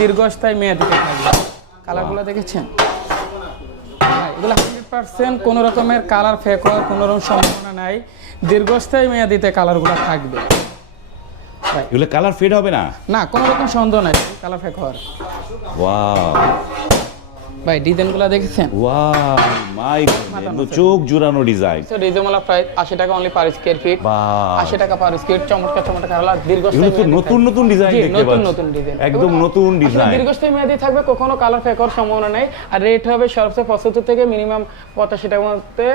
দীর্ঘস্থায়ী মেয়াদিতে থাকবে কালারগুলো দেখেছেন? এগুলো হান্ড্রেড পার্সেন্ট কোনো রকমের কালার ফেক হওয়ার কোনো রকম সম্ভাবনা নাই। দীর্ঘস্থায়ী মেয়াদিতে কালারগুলো থাকবে। এগুলো কালার ফেড হবে না? না কোনো রকম সন্দেহ নাই কালার ফেক হওয়ার। ওয়াও ভাই ডিজাইনগুলো দেখেছেন? ওয়াও মাই চোখ জুড়ানো ডিজাইন রিজনেবল প্রাইস আশি টাকা অনলি পার স্কোয়ার ফিট বা আশি টাকা পার স্কোয়ার চমৎকার চমৎকার কালার এগুলো দীর্ঘস্থায়ী তো নতুন নতুন ডিজাইন দেখতে নতুন নতুন ডিজাইন একদম নতুন ডিজাইন দীর্ঘস্থায়ী মেয়াদি থাকবে কখনো কালার সম্ভাবনা নেই। আর রেট হবে সবচেয়ে পঁচাত্তর থেকে মিনিমাম পঁচাশি টাকার মধ্যে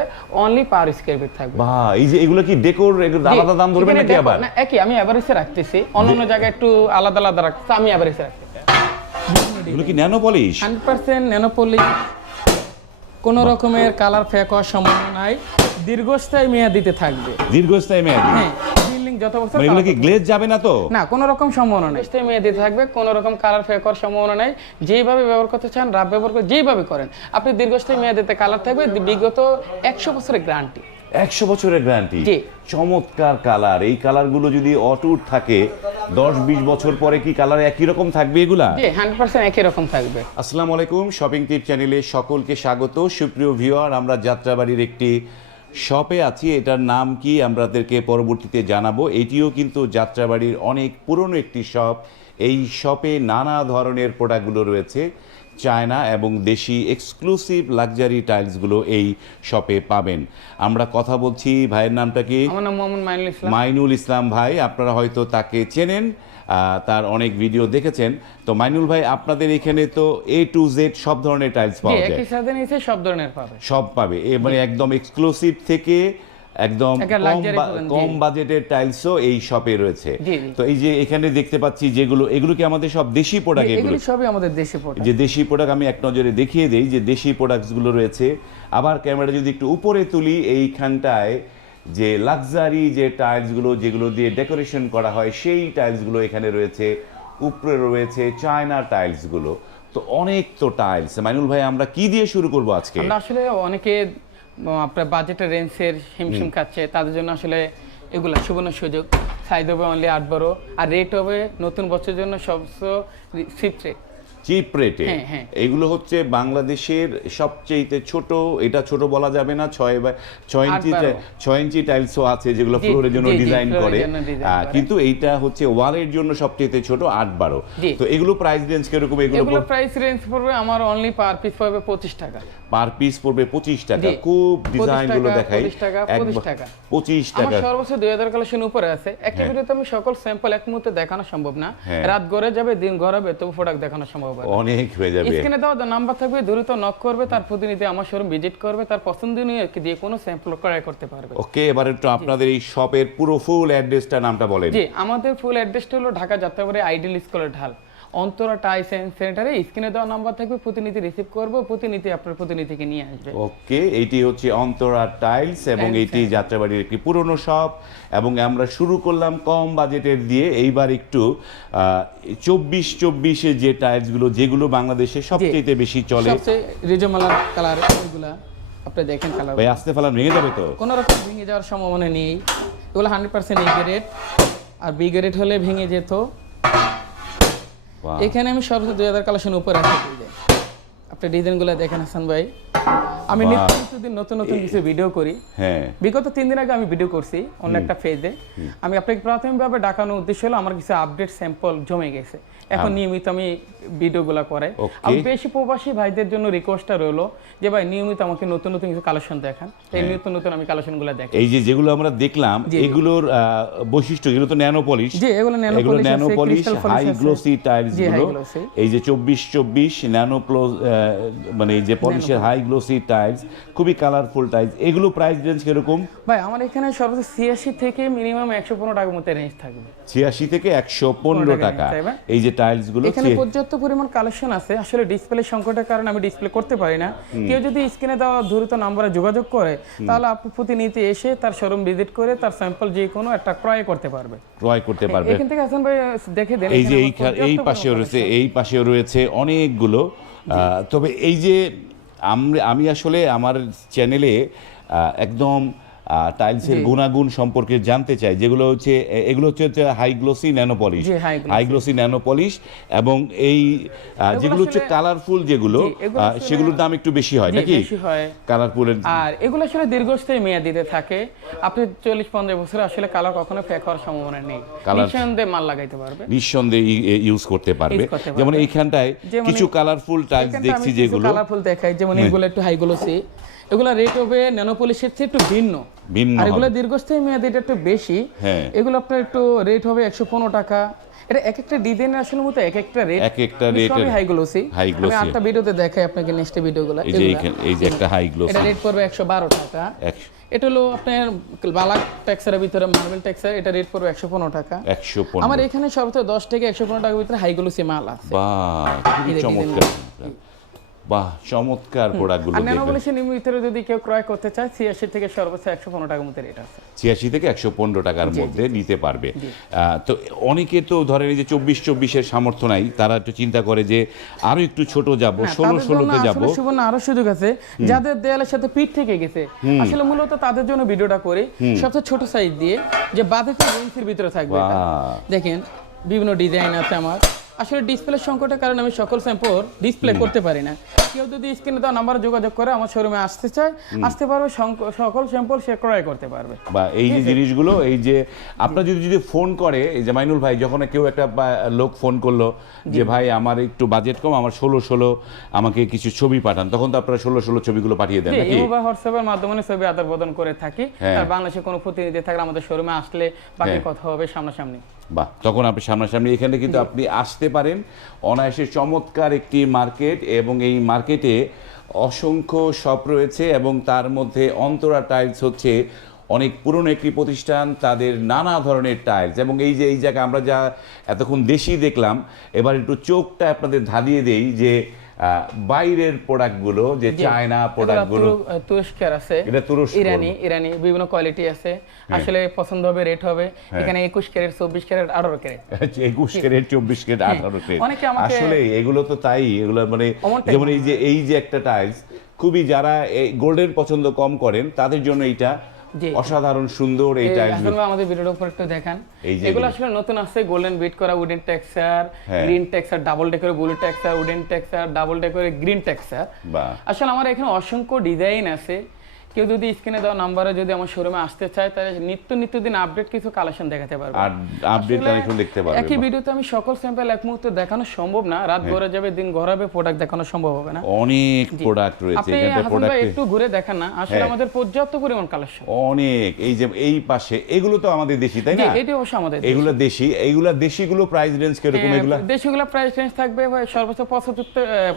অনলি পার স্কোয়ার ফিট থাকবে। এই যে এগুলো কি ডেকোর আলাদা দাম ধরবে নাকি আবার? না একই আমি এভারেজে রাখতেছি। অন্য অন্য জায়গায় একটু আলাদা আলাদা রাখতেছি আমি এভারেজে রাখতেছি। এগুলো কি ন্যানো পলিশ হান্ড্রেড পার্সেন্ট ন্যানোপলি কোনো রকমের কালার ফেক হওয়ার সম্ভাবনা নাই। দীর্ঘস্থায়ী মেয়াদিতে থাকবে। দীর্ঘস্থায়ী মেয়াদি? হ্যাঁ যত বছর মানে এগুলো কি গ্লেজ যাবে না তো? না কোনো রকম সম্ভাবনা নেই। মেয়াদি থাকবে কোনো রকম কালার ফেক হওয়ার সম্ভাবনা নাই। যেইভাবে ব্যবহার করতে চান রাব ব্যবহার করে যেইভাবে করেন। আপনি দীর্ঘস্থায়ী মেয়াদিতে কালার থাকবে বিগত একশো বছরের গ্যারান্টি একশো বছরের গ্যারান্টি চমৎকার কালার এই কালারগুলো যদি অটুট থাকে দশ বিশ বছর পরে কি কালার একই রকম থাকবে এগুলা? হান্ড্রেড পার্সেন্ট একই রকম থাকবে। আসসালামু আলাইকুম শপিং টিপ চ্যানেলে সকলকে স্বাগত। সুপ্রিয় ভিউয়ার আমরা যাত্রাবাড়ির একটি শপে আছি। এটার নাম কি আমাদেরকে পরবর্তীতে জানাব। এটিও কিন্তু যাত্রাবাড়ির অনেক পুরনো একটি শপ এই শপে নানা ধরনের প্রোডাক্টগুলো রয়েছে। চায়না এবং দেশি এক্সক্লুসিভ লাক্সারি টাইলসগুলো এই শপে পাবেন। আমরা কথা বলছি ভাইয়ের নামটা কি? মাইনুল ইসলাম। ভাই আপনারা হয়তো তাকে চেনেন আহ, তার অনেক ভিডিও দেখেছেন। তো মাইনুল ভাই আপনাদের এখানে তো এ টু জেড সব ধরনের টাইলস পাওয়া যায়। সব ধরনের পাবে। সব পাবে। এ মানে একদম এক্সক্লুসিভ থেকে একদম কম বাজেটের টাইলসও এই শপে রয়েছে। তো এই যে এখানে দেখতে পাচ্ছি যেগুলো এগুলো কি আমাদের সব দেশি প্রোডাক্ট এগুলো সবই আমাদের দেশে প্রোডাক্ট যে দেশি প্রোডাক্ট আমি এক নজরে দেখিয়ে দেই যে দেশি প্রোডাক্টসগুলো রয়েছে। আবার ক্যামেরা যদি একটু উপরে তুলি এইখানটায় যে লাক্সারি যে টাইলসগুলো যেগুলো দিয়ে ডেকোরেশন করা হয় সেই টাইলসগুলো এখানে রয়েছে। উপরে রয়েছে চায়না টাইলসগুলো তো অনেক তো টাইলস মাইনুল ভাই আমরা কি দিয়ে শুরু করব আজকে? আমরা আসলে অনেকে আপনার বাজেটের রেঞ্জের হিমশিম খাচ্ছে তাদের জন্য আসলে এগুলো সুবর্ণ সুযোগ। সাইজ হবে অনলি আট বারো আর রেট হবে নতুন বছরের জন্য সবচেয়ে সিফট রেট চিপ রেটে। হ্যাঁ, হ্যাঁ। এগুলো হচ্ছে বাংলাদেশের সবচেয়ে ছোট এটা ছোট বলা যাবে না ছয় বা ছয় ইঞ্চি ছয় ইঞ্চি টাইলসও আছে যেগুলো ফ্লোরের জন্য ডিজাইন করে। কিন্তু এইটা হচ্ছে ওয়ালের জন্য সবচেয়ে ছোট আট বারো। তো এগুলো প্রাইস রেঞ্জ কীরকম? এগুলো প্রাইস রেঞ্জ পড়বে আমার অনলি পার পিস পড়বে পঁচিশ টাকা। পার পিস পড়বে পঁচিশ টাকা। খুব ডিজাইনগুলো দেখাই। 25 টাকা, 25 টাকা। পঁচিশ টাকা। সর্বোচ্চ দুই হাজার কালেকশন উপরে আছে। একটা ভিডিওতে আমি সকল স্যাম্পল এক মুহূর্তে দেখানো সম্ভব না। হ্যাঁ। রাত গড়ে যাবে দিন গড়াবে তবু প্রোডাক্ট দেখানো সম্ভব হবে অনেক হয়ে যাবে। স্ক্রিনে দেওয়া নাম্বার থাকবে দ্রুত নক করবে তার প্রতিনিধি আমার শোরুম ভিজিট করবে তার পছন্দনীয় দিয়ে কোনো স্যাম্পল ক্রয় করতে পারবে। ওকে এবার একটু আপনাদের এই শপের পুরো ফুল অ্যাড্রেসটা নামটা বলেন। জি আমাদের ফুল অ্যাড্রেসটা হলো ঢাকা যাত্রাবাড়ি আইডিয়াল স্কুলের ঢাল। অন্তরা টাই সেন্টারে স্ক্রিনে দেওয়া নাম্বার থাকবে প্রতিনিধি রিসিভ করব প্রতিনিধি আপনার প্রতিনিধিকে নিয়ে আসবে। ওকে এইটি হচ্ছে অন্তরা টাইলস এবং এইটি হ্যাঁ। যাত্রাবাড়ির একটি পুরনো শপ এবং আমরা শুরু করলাম কম বাজেটের দিয়ে। এইবার একটু চব্বিশ চব্বিশে যে টাইলসগুলো যেগুলো বাংলাদেশে সবচেয়ে বেশি চলে। সবচেয়ে রিজমালা কালার এগুলা আপনি দেখেন কালার ভাই আসতে ফেলান ভেঙে যাবে তো। কোনো রকম ভেঙে যাওয়ার সম্ভাবনা নেই। এগুলো হান্ড্রেড পার্সেন্ট এ গ্রেড আর বি গ্রেড হলে ভেঙে যেত। এখানে আমি সর্বোচ্চ দুই হাজার কালেকশন উপরে রাখি। আপনি ডিজাইনগুলো দেখেন হাসান ভাই। আমি বাহ। নিত্য নিত্য নতুন নতুন কিছু ভিডিও করি। হ্যাঁ। বিগত তিন দিন আগে আমি ভিডিও করছি অন্য একটা পেজে আমি আপনাকে প্রাথমিকভাবে ডাকানোর উদ্দেশ্য হলো আমার কিছু আপডেট স্যাম্পল জমে গেছে। এখন নিয়মিত আমি ভিডিওগুলো করে আমি বেশি প্রবাসী ভাইদের জন্য রিকোয়েস্টটা রইল যে ভাই নিয়মিত আমাকে নতুন নতুন কিছু কালেকশন দেখান। এই নতুন নতুন আমি কালেকশনগুলো দেখি এই যে যেগুলো আমরা দেখলাম। এগুলোর বৈশিষ্ট্য এগুলো তো ন্যানো পলিশ জি এগুলো nano polish nano polish high glossy টাইলসগুলো। এই যে চব্বিশ চব্বিশ ন্যানো ক্লোজ মানে এই যে পলিশের হাই গ্লোসি টাইলস খুবই কালারফুল টাইলস এগুলো প্রাইস রেঞ্জ কীরকম? ভাই আমার এখানে সর্বোচ্চ ছিয়াশি থেকে মিনিমাম একশো পনেরো টাকার মধ্যে রেঞ্জ থাকবে। ছিয়াশি থেকে একশো পনেরো টাকা। এই যে টাইলসগুলো এখানে পর্যাপ্ত পরিমাণ কালেকশন আছে। আসলে ডিসপ্লে সংকটের কারণে আমি ডিসপ্লে করতে পারি না। কেউ যদি স্ক্রিনে দেওয়া দ্রুত নাম্বারে যোগাযোগ করে তাহলে আপনি প্রতিনিধি এসে তার শোরুম ভিজিট করে তার স্যাম্পল যে কোনো একটা ক্রয় করতে পারবে। ক্রয় করতে পারবে। এখান থেকে হাসান ভাই দেখে দেন এই যে এই পাশেও রয়েছে এই পাশেও রয়েছে অনেকগুলো তবে এই যে আমি আসলে আমার চ্যানেলে একদম টাইলসের। গুণাগুণ সম্পর্কে জানতে চাই যেগুলো হচ্ছে এগুলো হচ্ছে হাই গ্লোসি ন্যানো পলিশ জি, high glossy। High glossy nano polish এবং এই যেগুলো হচ্ছে কালারফুল যেগুলো সেগুলোর দাম একটু বেশি হয় নাকি? বেশি হয়। কালারফুলের আর এগুলো আসলে দীর্ঘস্থায়ী মেয়াদিতে থাকে। আপনি চল্লিশ পঞ্চাশ বছর আসলে কালার কখনো ফেক হওয়ার সম্ভাবনা নেই। নিঃসন্দেহে মাল লাগাইতে পারবে। নিঃসন্দেহে ইউজ করতে পারবে। যেমন। এইখানটায় কিছু কালারফুল টাইলস দেখছি যেগুলো। কালারফুল দেখাই যেমন এগুলো একটু হাই গ্লোসি এগুলো রেট হবে ন্যানোপলিশের চেয়ে একটু ভিন্ন। ভিন্ন আর এগুলো দীর্ঘস্থায়ী মেয়াদি এটা একটু বেশি। হ্যাঁ। এগুলো আপনার একটু রেট হবে একশো পনেরো টাকা। এটা এক একটা ডিজাইনের আসলে মতো এক একটা রেট এক একটা rate-এর- হাই গ্লোসি আমি glossy। আটটা ভিডিওতে দেখাই আপনাকে নেক্সট ভিডিওগুলো। এই যে এই যে একটা হাই গ্লোসি এটা রেট পড়বে একশো বারো টাকা। এটা হলো আপনার বালাক ট্যাক্সারের ভিতরে মার্বেল ট্যাক্সার এটা রেট পড়বে একশো পনেরো টাকা। একশো আমার পনেরো এখানে সর্বোচ্চ দশ থেকে একশো পনেরো টাকার ভিতরে হাই গ্লোসি মাল আছে। বাহ চমৎকার। বাহ চমৎকার প্রোডাক্টগুলো আর যদি কেউ ক্রয় করতে চায় ছিয়াশি থেকে সর্বোচ্চ একশো পনেরো টাকার মধ্যে রেট আছে। ছিয়াশি থেকে একশো পনেরো টাকার মধ্যে নিতে পারবে। তো অনেকে তো ধরেন এই যে চব্বিশ চব্বিশের সামর্থ্য নাই তারা একটু চিন্তা করে যে আরও একটু ছোট যাব ষোলো ষোলোতে যাব। সুবর্ণ আরও সুযোগ আছে। যাদের দেয়ালের সাথে পিঠ থেকে গেছে আসলে মূলত তাদের জন্য ভিডিওটা করি। সবচেয়ে ছোট সাইজ দিয়ে যে বাজেটের রেঞ্জের ভিতরে থাকবে দেখেন বিভিন্ন ডিজাইন আছে আমার। আসলে ডিসপ্লে সংকটের কারণে আমি সকল স্যাম্পল ডিসপ্লে করতে পারি না। কেউ যদি স্ক্রিনে দেওয়া নাম্বার যোগাযোগ করে আমার শোরুমে আসতে চায় আসতে পারবে সকল স্যাম্পল সে ক্রয় করতে পারবে। বা এই যে জিনিসগুলো এই যে আপনার যদি যদি ফোন করে এই যে মাইনুল ভাই যখন কেউ একটা লোক ফোন করল যে ভাই আমার একটু বাজেট কম আমার ষোলো ষোলো আমাকে কিছু ছবি পাঠান তখন তো আপনারা ষোলো ষোলো ছবিগুলো পাঠিয়ে দেন নাকি? বা হোয়াটসঅ্যাপের মাধ্যমে ছবি আদান প্রদান করে থাকি। হ্যাঁ। আর বাংলাদেশে কোনো প্রতিনিধি থাকলে আমাদের শোরুমে আসলে বাকি হ্যাঁ। কথা হবে সামনাসামনি। বাহ তখন আপনি সামনাসামনি এখানে কিন্তু আপনি আসতে পারেন। অনায়াসে চমৎকার একটি মার্কেট এবং এই মার্কেটে অসংখ্য শপ রয়েছে এবং তার মধ্যে অন্তরা টাইলস হচ্ছে অনেক পুরনো একটি প্রতিষ্ঠান তাদের নানা ধরনের টাইলস এবং এই যে এই জায়গায় আমরা যা এতক্ষণ দেশি দেখলাম এবার একটু চোখটা আপনাদের ধাঁধিয়ে দেই যে বাইরের প্রোডাক্টগুলো যে চায়না প্রোডাক্টগুলো তুরস্কের আছে এটা তুরস্ক ইরানি ইরানি বিভিন্ন কোয়ালিটি আছে। আসলে পছন্দ হবে রেট হবে। হ্যাঁ। এখানে একুশ ক্যারেট চব্বিশ ক্যারেট আঠারো ক্যারেট। একুশ ক্যারেট চব্বিশ ক্যারেট আঠারো ক্যারেট। হ্যাঁ। অনেকে আমাকে- আসলে এগুলো তো তাই এগুলো মানে যেমন এই যে এই যে একটা টাইলস খুবই যারা এই গোল্ডেন পছন্দ কম করেন তাদের জন্য এইটা জি। অসাধারণ সুন্দর এই টাইলস এখন আমাদের ভিডিওর উপর একটু দেখান। এগুলো। আসলে নতুন আছে গোল্ডেন বিট করা wooden texture. Green texture double decor blue texture wooden texture double decor green texture আসলে আমার এখানে অসংখ্য ডিজাইন আছে। কেউ যদি স্ক্রিনে দেওয়া নাম্বারে যদি আমার শোরুমে আসতে চায় তাহলে নিত্য নিত্য দিন আপডেট কিছু কালেকশন দেখাতে পারব। আর আপডেট কালেকশন দেখতে পারবেন একই ভিডিওতে আমি সকল স্যাম্পল এক মুহূর্তে দেখানো সম্ভব না। রাত হ্যাঁ। গড়ে যাবে দিন গড়াবে প্রোডাক্ট দেখানো সম্ভব হবে না। অনেক প্রোডাক্ট রয়েছে। হাসান প্রোডাক্ট একটু ঘুরে দেখেন না। আসলে হ্যাঁ। আমাদের পর্যাপ্ত পরিমাণ কালেকশন অনেক। এই যে এই পাশে এগুলো তো আমাদের দেশি তাই না? এটি অবশ্য আমাদের এগুলো দেশি। এইগুলা দেশিগুলো প্রাইস রেঞ্জ কীরকম এগুলা? দেশগুলো প্রাইস রেঞ্জ থাকবে সর্বোচ্চ পঁচাত্তর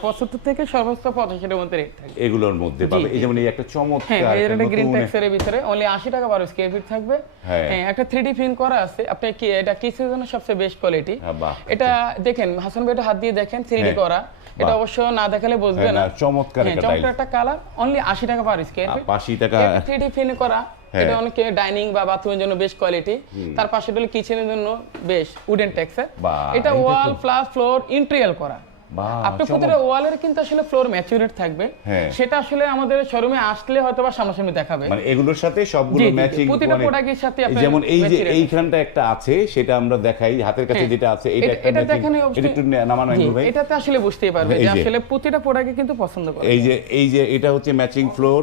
পঁচাত্তর থেকে সর্বোচ্চ পঁচাশির মধ্যে রেট থাকবে। এগুলোর মধ্যে পাবে। এই যেমন এই একটা হ্যাঁ চমৎকার একটা গ্রিন টেক্সের ভিতরে অনলি আশি টাকা বারো স্কোয়ার ফিট থাকবে। হ্যাঁ। হ্যাঁ একটা প্রিন্ট করা আছে। আপনি কি এটা কিসের জন্য সবচেয়ে বেস্ট কোয়ালিটি হ্যাঁ, এটা দেখেন হাসান ভাই এটা হাত দিয়ে দেখেন হ্যাঁ, করা। এটা অবশ্য না দেখালে বুঝবে হ্যাঁ, না। চমৎকার হ্যাঁ, একটা চমৎকার একটা কালার অনলি আশি টাকা পার স্কোয়ার ফিট আশি টাকা। থ্রি ডি প্রিন্ট করা। হ্যাঁ। এটা অনেকে ডাইনিং বা বাথরুমের জন্য বেশ কোয়ালিটি তার পাশে হলো কিচেনের জন্য বেশ উডেন টেক্সচার এটা এটা ওয়াল প্লাস ফ্লোর ইন্টেরিয়াল করা। আপনার চমৎকার। প্রতিটা ওয়ালের কিন্তু আসলে ফ্লোর ম্যাচুরেট থাকবে হ্যাঁ। সেটা আসলে আমাদের শোরুমে আসলে হয়তো বা সামনাসামনি দেখাবে মানে এগুলোর সাথে সবগুলো। ম্যাচিং প্রতিটা প্রোডাক্টের সাথে আপনার যেমন এই যে এইখানটা একটা আছে সেটা আমরা দেখাই হাতের কাছে হ্যাঁ। যেটা আছে এটা এটা- একটা এটা matching। দেখানো এটা একটু নামানো জি, ভাই এটাতে আসলে বুঝতেই পারবে যে। আসলে প্রতিটা প্রোডাক্টে কিন্তু পছন্দ করে এই যে এই যে এটা হচ্ছে ম্যাচিং ফ্লোর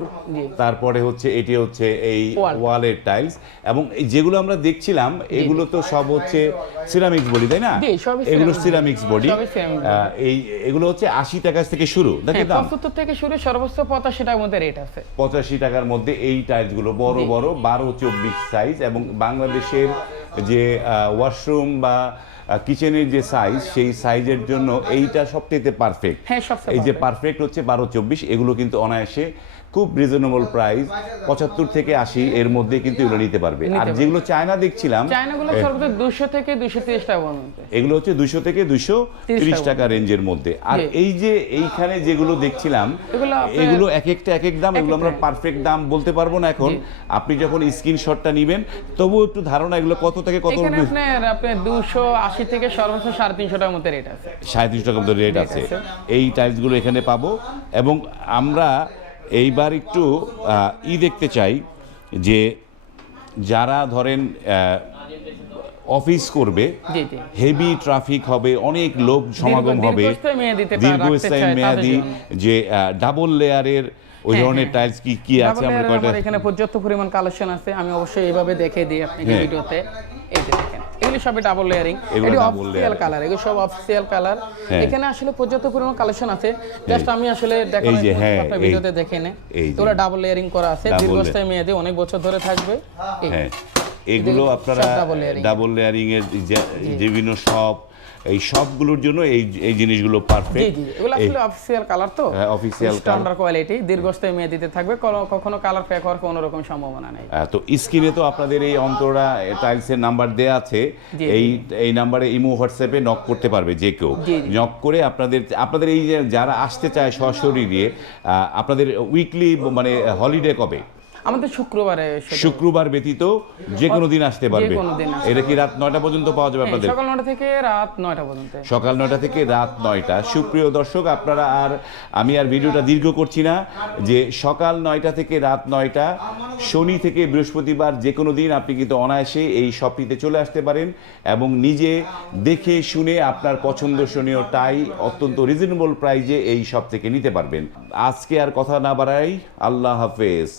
তারপরে হচ্ছে এটি হচ্ছে এই ওয়ালের টাইলস এবং এই যেগুলো আমরা দেখছিলাম এগুলো তো সব হচ্ছে সিরামিক্স বডি তাই না এগুলো সিরামিক্স বডি। এই এগুলো হচ্ছে আশি টাকা থেকে শুরু নাকি হ্যাঁ দাম? পঁচাত্তর থেকে শুরু সর্বোচ্চ পঁচাশি টাকার মধ্যে রেট আছে। পঁচাশি টাকার মধ্যে এই টাইলসগুলো বড় বড় বারো চব্বিশ সাইজ এবং বাংলাদেশের যে ওয়াশরুম বা কিচেনের যে সাইজ সেই সাইজের জন্য এইটা সবচেয়ে পারফেক্ট হ্যাঁ এই যে পারফেক্ট হচ্ছে বারো চব্বিশ এগুলো কিন্তু অনায়াসে খুব রিজনেবল প্রাইস পঁচাত্তর থেকে আশি এর মধ্যে কিন্তু এগুলো নিতে পারবে। আর যেগুলো চায়না দেখছিলাম চায়নাগুলো দুশো থেকে দুশো তিরিশ টাকা এগুলো হচ্ছে দুশো থেকে দুশো তিরিশ টাকা রেঞ্জের মধ্যে। আর এই যে এইখানে যেগুলো দেখছিলাম এগুলো এক একটা এক এক দাম এগুলো আমরা পারফেক্ট দাম বলতে পারব না এখন। আপনি যখন স্ক্রিনশটটা নিবেন তবুও একটু ধারণা এগুলো কত থেকে কত আপনার দুশো আশি থেকে সর্বোচ্চ সাড়ে তিনশো টাকার মধ্যে রেট আছে। সাড়ে তিনশো টাকা মতো রেট আছে। আছে। এই টাইলসগুলো এখানে পাবো। এবং আমরা এইবার একটু ই দেখতে চাই যে যারা ধরেন অফিস করবে হেভি ট্রাফিক হবে অনেক লোক সমাগম হবে দীর্ঘস্থায়ী মেয়াদি যে ডাবল লেয়ারের ওই হ্যাঁ, ধরনের হ্যাঁ। টাইলস কি কি আছে আমরা কয়টা? এখানে পর্যাপ্ত পরিমাণ কালেকশন আছে আমি অবশ্যই এইভাবে দেখে দিই আপনাকে হ্যাঁ। ভিডিওতে। এই দেখেন। এগুলি সবই ডাবল লেয়ারিং এগুলো অফিসিয়াল কালার এগুলো সব অফিসিয়াল কালার হ্যাঁ। এখানে আসলে পর্যাপ্ত পরিমাণ কালেকশন আছে। জাস্ট আমি আসলে যে, হ্যাঁ, আপনার ভিডিওতে দেখে নে। তোরা ডাবল লেয়ারিং করা আছে। দীর্ঘস্থায়ী মেয়াদে অনেক বছর ধরে থাকবে। হ্যাঁ। এগুলো আপনারা ডাবল লেয়ারিং এর যে- বিভিন্ন শপ এই সবগুলোর জন্য এই এই জিনিসগুলো পারফেক্ট জি জি এগুলো আসলে অফিসিয়াল কালার তো। হ্যাঁ, official স্ট্যান্ডার্ড কোয়ালিটি দীর্ঘস্থায়ী মেয়াদিতে থাকবে। কখনো কালার ফেক হওয়ার কোনো রকম সম্ভাবনা নেই। তো স্ক্রিনে তো আপনাদের এই অন্তরা টাইলসের নাম্বার দেয়া আছে। এই এই নাম্বারে ইমো হোয়াটসঅ্যাপে নক করতে পারবে যে কেউ। নক করে আপনাদের আপনাদের এই যে যারা আসতে চায় সশরীরে আপনাদের উইকলি মানে হলিডে কবে? আমাদের শুক্রবারে শুক্রবার ব্যতীত যে কোনো দিন আসতে পারবে। এটা কি রাত নয়টা পর্যন্ত পাওয়া যাবে হ্যাঁ, আপনাদের? সকাল নটা থেকে রাত নয়টা পর্যন্ত। সকাল নয়টা থেকে রাত নয়টা। সুপ্রিয় দর্শক আপনারা আর আমি আর ভিডিওটা দীর্ঘ করছি না যে সকাল নয়টা থেকে রাত নয়টা শনি থেকে বৃহস্পতিবার যে কোনো দিন আপনি কিন্তু অনায়াসে এই শপটিতে চলে আসতে পারেন এবং নিজে দেখে শুনে আপনার পছন্দসনীয় টাই অত্যন্ত রিজনেবল প্রাইজে এই শপ থেকে নিতে পারবেন। আজকে আর কথা না বাড়াই আল্লাহ হাফেজ।